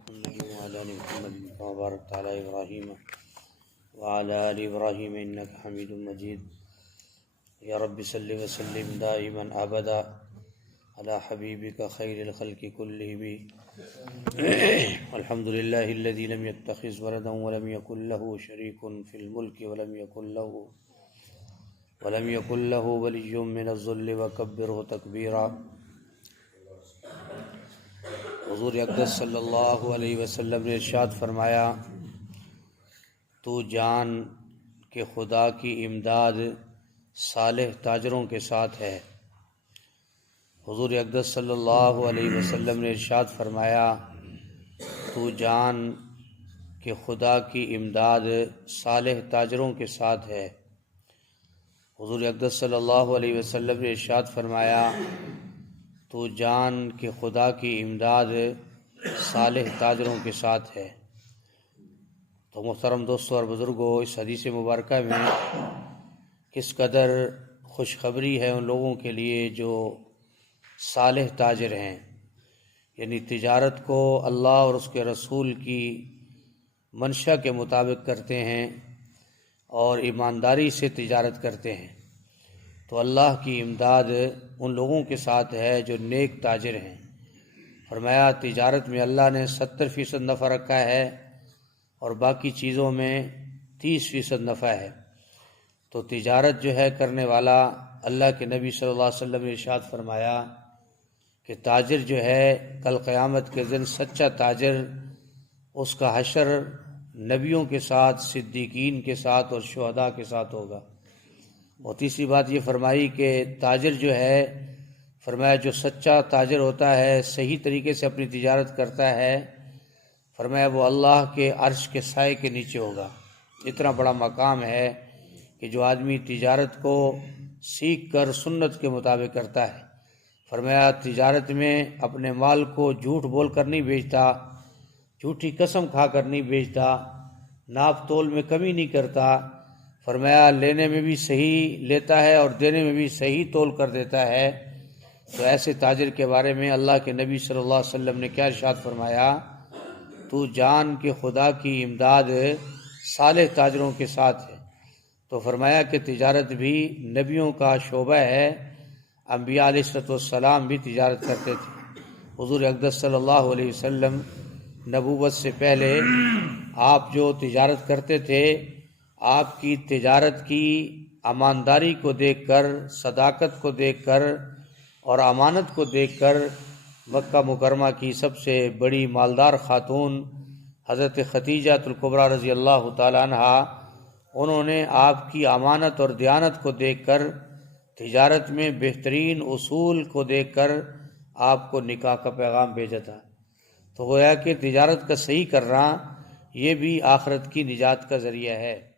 محمد وعلى آل محمد كما باركت على إبراهيم وعلى آل إبراهيم إنك حميد مجيد يا رب صل وسلم دائما أبدا على حبيبك خير الخلق كلهم الحمد لله الذي لم يتخذ ولدا ولم يكن له شريك في الملك ولم يكن له ولي من الذل وكبره تكبيرا۔ حضور اقدس صلی اللہ علیہ وسلم نے ارشاد فرمایا، تو جان کہ خدا کی امداد صالح تاجروں کے ساتھ ہے۔ حضور اقدس صلی اللہ علیہ وسلم نے ارشاد فرمایا، تو جان کہ خدا کی امداد صالح تاجروں کے ساتھ ہے۔ حضور اقدس صلی اللہ علیہ وسلم نے ارشاد فرمایا، تو جان کہ خدا کی امداد صالح تاجروں کے ساتھ ہے۔ تو محترم دوستوں اور بزرگوں، اس حدیث مبارکہ میں کس قدر خوشخبری ہے ان لوگوں کے لیے جو صالح تاجر ہیں، یعنی تجارت کو اللہ اور اس کے رسول کی منشا کے مطابق کرتے ہیں اور ایمانداری سے تجارت کرتے ہیں، تو اللہ کی امداد ان لوگوں کے ساتھ ہے جو نیک تاجر ہیں۔ فرمایا تجارت میں اللہ نے 70% نفع رکھا ہے اور باقی چیزوں میں 30% نفع ہے۔ تو تجارت جو ہے کرنے والا، اللہ کے نبی صلی اللہ علیہ وسلم نے ارشاد فرمایا کہ تاجر جو ہے کل قیامت کے دن سچا تاجر، اس کا حشر نبیوں کے ساتھ، صدیقین کے ساتھ اور شہداء کے ساتھ ہوگا۔ اور تیسری بات یہ فرمائی کہ تاجر جو ہے، فرمایا جو سچا تاجر ہوتا ہے، صحیح طریقے سے اپنی تجارت کرتا ہے، فرمایا وہ اللہ کے عرش کے سائے کے نیچے ہوگا۔ اتنا بڑا مقام ہے کہ جو آدمی تجارت کو سیکھ کر سنت کے مطابق کرتا ہے، فرمایا تجارت میں اپنے مال کو جھوٹ بول کر نہیں بیچتا، جھوٹی قسم کھا کر نہیں بیچتا، ناپ تول میں کمی نہیں کرتا، فرمایا لینے میں بھی صحیح لیتا ہے اور دینے میں بھی صحیح تول کر دیتا ہے۔ تو ایسے تاجر کے بارے میں اللہ کے نبی صلی اللہ علیہ وسلم نے کیا ارشاد فرمایا، تو جان کہ خدا کی امداد صالح تاجروں کے ساتھ ہے۔ تو فرمایا کہ تجارت بھی نبیوں کا شعبہ ہے، انبیاء علیہ السلام بھی تجارت کرتے تھے۔ حضور اقدس صلی اللہ علیہ وسلم نبوت سے پہلے آپ جو تجارت کرتے تھے، آپ کی تجارت کی امانداری کو دیکھ کر، صداقت کو دیکھ کر اور امانت کو دیکھ کر مکہ مکرمہ کی سب سے بڑی مالدار خاتون حضرت خدیجہ الکبریٰ رضی اللہ تعالیٰ عنہ، انہوں نے آپ کی امانت اور دیانت کو دیکھ کر، تجارت میں بہترین اصول کو دیکھ کر آپ کو نکاح کا پیغام بھیجا تھا۔ تو گویا کہ تجارت کا صحیح کرنا یہ بھی آخرت کی نجات کا ذریعہ ہے۔